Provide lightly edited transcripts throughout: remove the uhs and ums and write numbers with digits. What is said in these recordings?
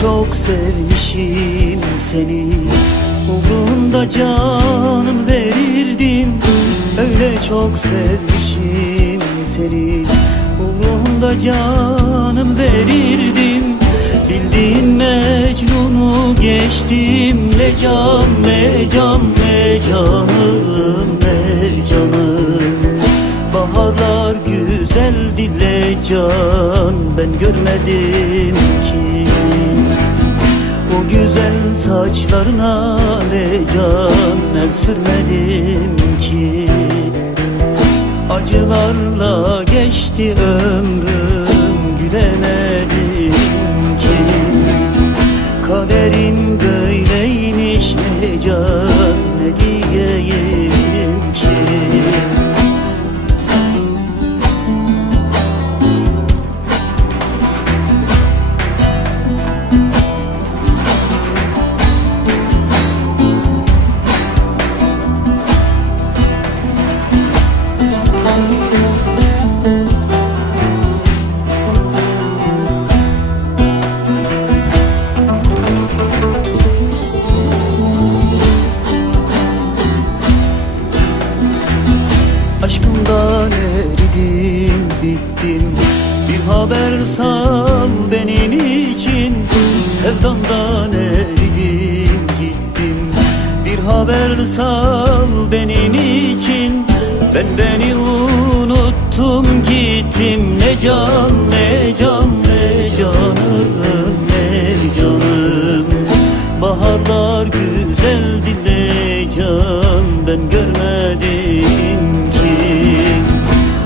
çok sevmişim seni, uğrunda canım verirdim. Öyle çok sevmişim seni, uğrunda canım verirdim. Bildiğin Mecnun'u geçtim, ne can ne can ne canım ne canım. Baharlar güzel dile can, ben görmedim ki. O güzel saçlarına ne can, el sürmedim ki. Acılarla geçti ömrüm, gülemedim ki. Kaderin böyleymiş ne can, ne diyeyim ki. Aşkımdan eridim, bittim. Bir haber sal benim için. Sevdandan eridim, gittim. Bir haber sal benim için. Ben beni unuttum, gittim. Ne can ne can ne canım ne canım. Baharlar güzel dile can, ben görmedim ki.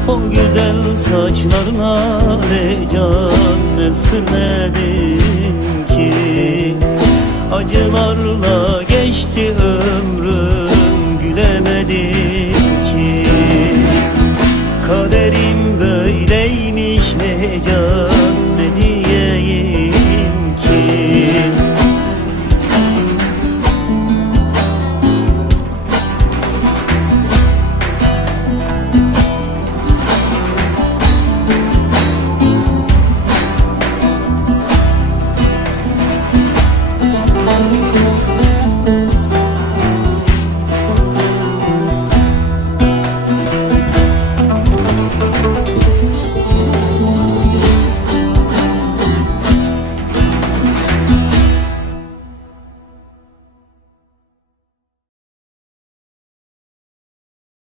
O güzel saçlarına ne can, el sürmedim ki. Acılarla geçti ömrüm, gülemedim ki. Kaderim böyleymiş ne can.